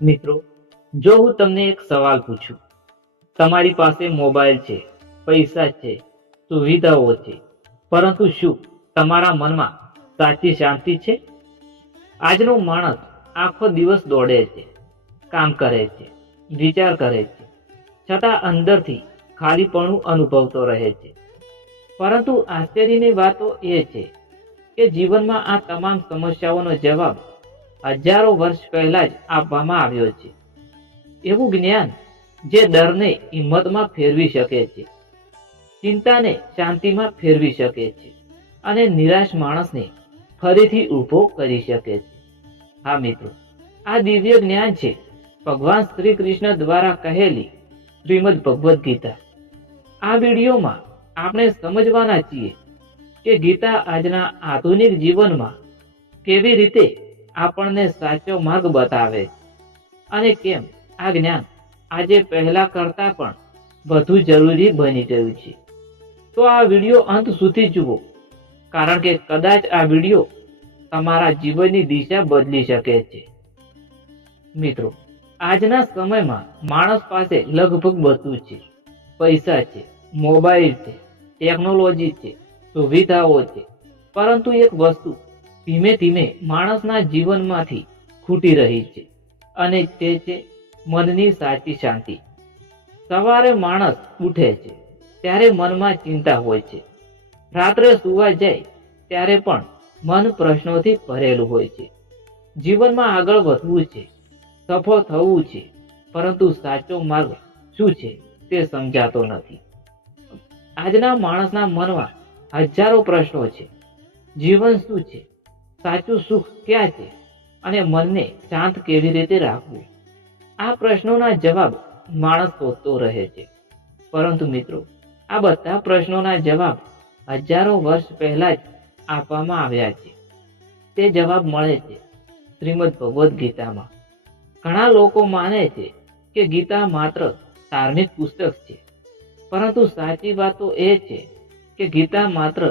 મિત્રો, જો હું તમને એક સવાલ પૂછું, તમારી પાસે મોબાઈલ છે, પૈસા છે, સુવિધાઓ છે, પરંતુ શું તમારા મનમાં સાચી શાંતિ છે? આજનો માણસ આખો દિવસ દોડે છે, કામ કરે છે, વિચાર કરે છે, છતાં અંદરથી ખાલીપણું અનુભવતો રહે છે. પરંતુ આશ્ચર્યની વાતો એ છે કે જીવનમાં આ તમામ સમસ્યાઓનો જવાબ હજારો વર્ષ પહેલા જ આપવામાં આવ્યો છે. એવું જ્ઞાન જે ડરને હિંમતમાં ફેરવી શકે છે, ચિંતાને શાંતિમાં ફેરવી શકે છે અને નિરાશ માણસને ફરીથી ઊભો કરી શકે છે. હા મિત્રો, આ દિવ્ય જ્ઞાન છે ભગવાન શ્રી કૃષ્ણ દ્વારા કહેલી શ્રીમદ ભગવદ્ ગીતા. આ વિડીયોમાં આપણે સમજવાના છીએ કે ગીતા આજના આધુનિક જીવનમાં કેવી રીતે આપણને સાચો માર્ગ બતાવે છે અને કેમ આ જ્ઞાન આજે પહેલા કરતા પણ વધુ જરૂરી બની ગયું છે. તો આ વિડીયો અંત સુધી જુઓ, કારણ કે કદાચ આ વિડીયો તમારા જીવનની દિશા બદલી શકે છે. મિત્રો, આજના સમયમાં માણસ પાસે લગભગ બધું છે. પૈસા છે, મોબાઈલ છે, ટેકનોલોજી છે, સુવિધાઓ છે, પરંતુ એક વસ્તુ ધીમે ધીમે માણસના જીવનમાંથી ખૂટી રહી છે અને તે છે મનની સાચી શાંતિ. સવારે માણસ ઉઠે છે ત્યારે મનમાં ચિંતા હોય છે. રાત્રે સુવા જાય ત્યારે પણ મન પ્રશ્નોથી ભરેલું હોય છે. જીવનમાં આગળ વધવું છે, સફળ થવું છે, પરંતુ સાચો માર્ગ શું છે તે સમજાતો નથી. આજના માણસના મનમાં હજારો પ્રશ્નો છે. જીવન શું છે, સાચું સુખ ક્યાં છે અને મનને શાંત કેવી રીતે રાખવું? આ પ્રશ્નોના જવાબ માણસ શોધતો રહે છે. પરંતુ મિત્રો, આ બધા પ્રશ્નોના જવાબ હજારો વર્ષ પહેલા જ આપવામાં આવ્યા છે. તે જવાબ મળે છે શ્રીમદ ભગવદ્ ગીતામાં. ઘણા લોકો માને છે કે ગીતા માત્ર ધાર્મિક પુસ્તક છે, પરંતુ સાચી વાત તો એ છે કે ગીતા માત્ર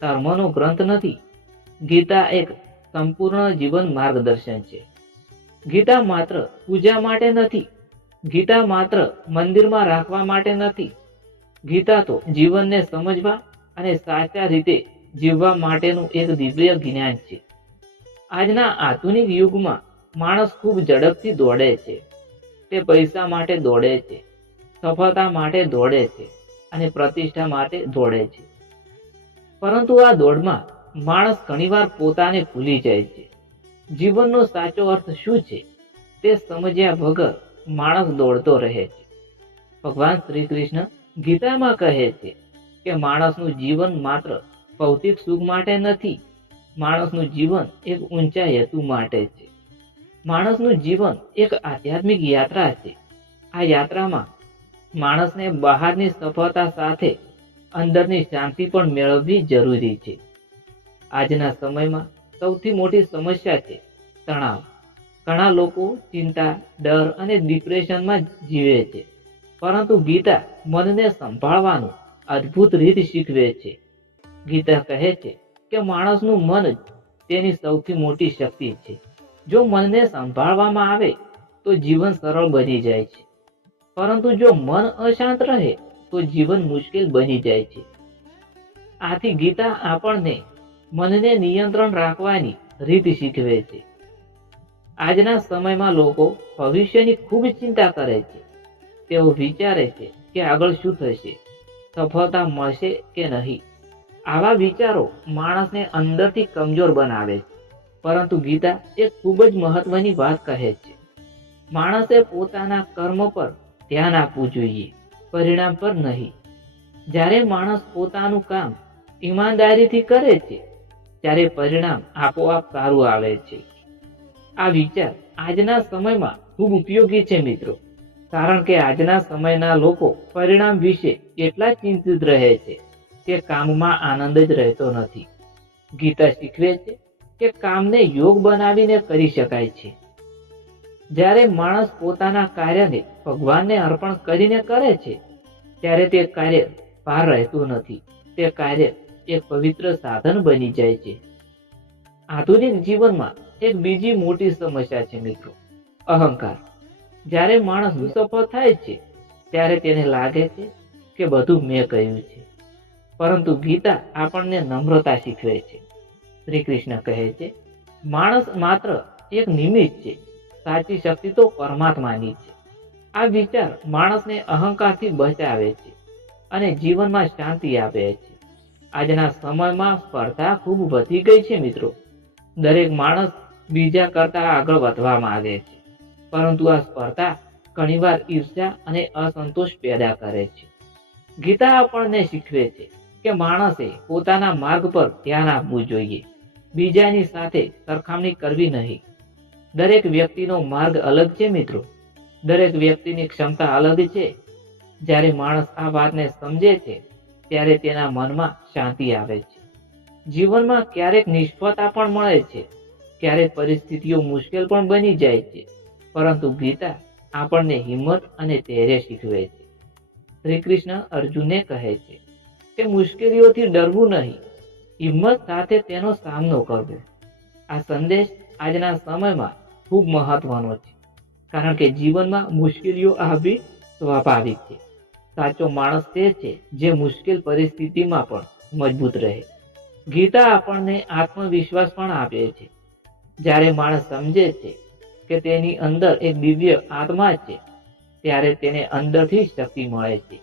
ધર્મનો ગ્રંથ નથી. ગીતા એક સંપૂર્ણ જીવન માર્ગદર્શન છે. ગીતા માત્ર પૂજા માટે નથી. ગીતા માત્ર મંદિરમાં રાખવા માટે નથી. ગીતા તો જીવનને સમજવા અને સાચા રીતે જીવવા માટેનું એક દિવ્ય જ્ઞાન છે. આજના આધુનિક યુગમાં માણસ ખૂબ ઝડપથી દોડે છે. તે પૈસા માટે દોડે છે, સફળતા માટે દોડે છે અને પ્રતિષ્ઠા માટે દોડે છે. પરંતુ આ દોડમાં માણસ ઘણીવાર પોતાને ભૂલી જાય છે. જીવનનો સાચો અર્થ શું છે તે સમજ્યા વગર માણસ દોડતો રહે છે. ભગવાન શ્રી કૃષ્ણ ગીતામાં કહે છે કે માણસનું જીવન માત્ર ભૌતિક સુખ માટે નથી. માણસનું જીવન એક ઊંચા હેતુ માટે છે. માણસનું જીવન એક આધ્યાત્મિક યાત્રા છે. આ યાત્રામાં માણસને બહારની સફળતા સાથે અંદરની શાંતિ પણ મેળવવી જરૂરી છે. આજના સમયમાં સૌથી મોટી સમસ્યા છે તણાવ. ઘણા લોકો ચિંતા, ડર અને ડિપ્રેશનમાં જીવે છે, પરંતુ ગીતા મનને સંભાળવાનું અદ્ભુત રીત શીખવે છે. ગીતા કહે છે કે માણસનું મન જ તેની સૌથી મોટી શક્તિ છે. જો મનને સંભાળવામાં આવે તો જીવન સરળ બની જાય છે, પરંતુ જો મન અશાંત રહે તો જીવન મુશ્કેલ બની જાય છે. આથી ગીતા આપણને મનને નિયંત્રણ રાખવાની રીત શીખવે છે. આજના સમયમાં લોકો ભવિષ્યની ખૂબ ચિંતા કરે છે. તેઓ વિચારે છે કે આગળ શું થશે, સફળતા મળશે કે નહીં. આવા વિચારો માણસને અંદરથી કમજોર બનાવે છે. પરંતુ ગીતા એક ખૂબ જ મહત્વની વાત કહે છે. માણસે પોતાના કર્મ પર ધ્યાન આપવું જોઈએ, પરિણામ પર નહીં. જ્યારે માણસ પોતાનું કામ ઈમાનદારીથી કરે છે ત્યારે પરિણામ આપોઆપ સારું આવે છે. આ વિચાર આજના સમયમાં ખૂબ ઉપયોગી છે મિત્રો, કારણ કે આજના સમયના લોકો પરિણામ વિશે એટલા ચિંતિત રહે છે કે કામમાં આનંદ જ રહેતો નથી. ગીતા શીખવે છે કે કામને યોગ બનાવીને કરી શકાય છે. જ્યારે માણસ પોતાના કાર્યને ભગવાનને અર્પણ કરીને કરે છે ત્યારે તે કાર્ય ભાર રહેતું નથી. તે કાર્ય એક પવિત્ર સાધન બની જાય છે. આધુનિક જીવનમાં એક બીજી મોટી સમસ્યા છે મિત્રો, અહંકાર. જ્યારે માણસ સફળ થાય છે ત્યારે તેને લાગે છે કે બધું મેં કહ્યું છે, પરંતુ ગીતા આપણને નમ્રતા શીખવે છે. શ્રી કૃષ્ણ કહે છે, માણસ માત્ર એક નિમિત્ત છે, સાચી શક્તિ તો પરમાત્માની છે. આ વિચાર માણસને અહંકારથી બચાવે છે અને જીવનમાં શાંતિ આપે છે. આજના સમયમાં સ્પર્ધા ખૂબ વધી ગઈ છે મિત્રો. દરેક માણસ બીજા કરતા આગળ વધવા માંગે છે, પરંતુ આ સ્પર્ધા ઘણીવાર ઈર્ષ્યા અને અસંતોષ પેદા કરે છે. ગીતા આપણને શીખવે છે કે માણસે પોતાના માર્ગ પર ધ્યાન આપવું જોઈએ, બીજાની સાથે સરખામણી કરવી નહીં. દરેક વ્યક્તિનો માર્ગ અલગ છે મિત્રો. દરેક વ્યક્તિની ક્ષમતા અલગ છે. જ્યારે માણસ આ વાતને સમજે છે ત્યારે તેના મનમાં શાંતિ આવે છે. જીવનમાં ક્યારેક નિષ્ફળતા પણ મળે છે, ક્યારેક પરિસ્થિતિઓ મુશ્કેલ પણ બની જાય છે, પરંતુ ગીતા આપણને હિંમત અને ધૈર્ય શીખવે છે. શ્રી કૃષ્ણ અર્જુનને કહે છે કે મુશ્કેલીઓથી ડરવું નહીં, હિંમત સાથે તેનો સામનો કરવો. આ સંદેશ આજના સમયમાં ખૂબ મહત્વનો છે, કારણ કે જીવનમાં મુશ્કેલીઓ આવવી સ્વાભાવિક છે. સાચો માણસ તે છે જે મુશ્કેલ પરિસ્થિતિમાં પણ મજબૂત રહે. ગીતા આપણને આત્મવિશ્વાસ પણ આપે છે. જ્યારે માણસ સમજે છે કે તેની અંદર એક દિવ્ય આત્મા છે, ત્યારે તેને અંદરથી શક્તિ મળે છે.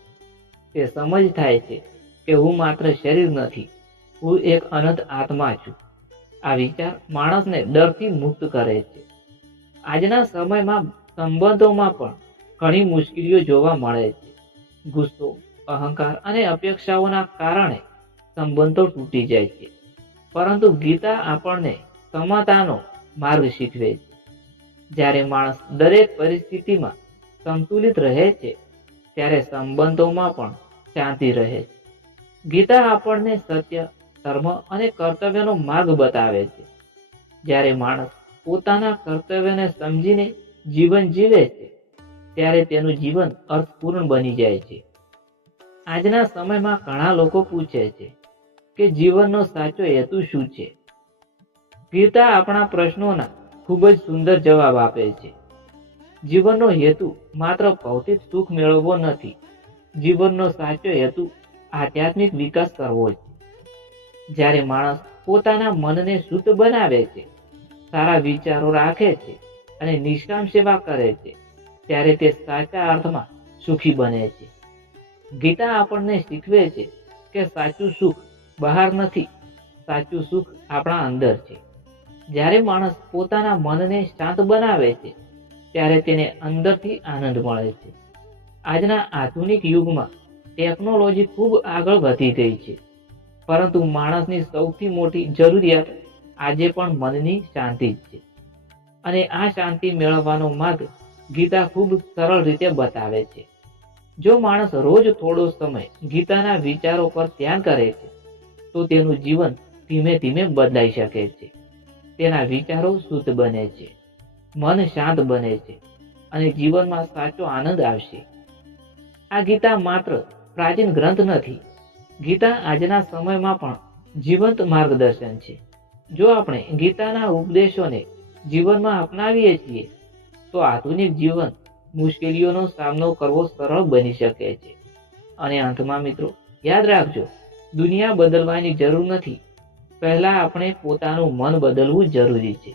તે સમજ થાય છે કે હું માત્ર શરીર નથી, હું એક અનંત આત્મા છું. આ વિચાર માણસને ડરથી મુક્ત કરે છે. આજના સમયમાં સંબંધોમાં પણ ઘણી મુશ્કેલીઓ જોવા મળે છે. ગુસ્સો, અહંકાર અને અપેક્ષાઓના કારણે સંબંધો તૂટી જાય છે, પરંતુ ગીતા આપણને ક્ષમતાનો માર્ગ શીખવે છે. જ્યારે માણસ દરેક પરિસ્થિતિમાં સંતુલિત રહે છે ત્યારે સંબંધોમાં પણ શાંતિ રહે છે. ગીતા આપણને સત્ય, ધર્મ અને કર્તવ્યનો માર્ગ બતાવે છે. જ્યારે માણસ પોતાના કર્તવ્યને સમજીને જીવન જીવે છે ત્યારે તેનું જીવન અર્થપૂર્ણ બની જાય છે. આજના સમયમાં ઘણા લોકો પૂછે છે કે જીવનનો સાચો હેતુ શું છે? ગીતા આપણા પ્રશ્નોના ખૂબ જ સુંદર જવાબ આપે છે. જીવનનો હેતુ માત્ર ભૌતિક સુખ મેળવવો નથી. જીવનનો સાચો હેતુ આધ્યાત્મિક વિકાસ કરવો છે. જ્યારે માણસ પોતાના મનને શુદ્ધ બનાવે છે, સારા વિચારો રાખે છે અને નિષ્કામ સેવા કરે છે, ત્યારે તે સાચા અર્થમાં સુખી બને છે. ગીતા આપણને શીખવે છે કે સાચું સુખ બહાર નથી, સાચું સુખ આપણા અંદર છે. જ્યારે માણસ પોતાના મનને શાંત બનાવે છે ત્યારે તેને અંદરથી આનંદ મળે છે. આજના આધુનિક યુગમાં ટેકનોલોજી ખૂબ આગળ વધી ગઈ છે, પરંતુ માણસની સૌથી મોટી જરૂરિયાત આજે પણ મનની શાંતિ જ છે. અને આ શાંતિ મેળવવાનો માર્ગ ગીતા ખૂબ સરળ રીતે બતાવે છે. જો માણસ રોજ થોડો સમય ગીતાના વિચારો પર ધ્યાન કરે છે તો તેનું જીવન ધીમે ધીમે બદલાઈ શકે છે. તેના વિચારો શુદ્ધ બને છે, મન શાંત બને છે અને જીવનમાં સાચો આનંદ આવશે. આ ગીતા માત્ર પ્રાચીન ગ્રંથ નથી. ગીતા આજના સમયમાં પણ જીવંત માર્ગદર્શન છે. જો આપણે ગીતાના ઉપદેશોને જીવનમાં અપનાવીએ છીએ તો આધુનિક જીવન મુશ્કેલીઓનો સામનો કરવો સરળ બની શકે છે. અને અંતમાં મિત્રો, યાદ રાખજો, દુનિયા બદલવાની જરૂર નથી. પહેલા આપણે પોતાનું મન બદલવું જરૂરી છે.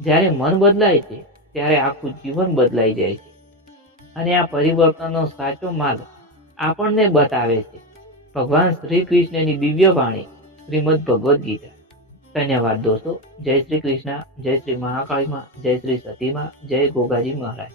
જ્યારે મન બદલાય છે ત્યારે આખું જીવન બદલાઈ જાય છે. અને આ પરિવર્તનનો સાચો માર્ગ આપણને બતાવે છે ભગવાન શ્રી કૃષ્ણની દિવ્ય વાણી, શ્રીમદ ભગવદ્ ગીતા. ધન્યવાદ દોસ્તો. જય શ્રી કૃષ્ણ, જય શ્રી મહાકાળીમાં, જય શ્રી સતીમાં, જય ગોગાજી મહારાજ.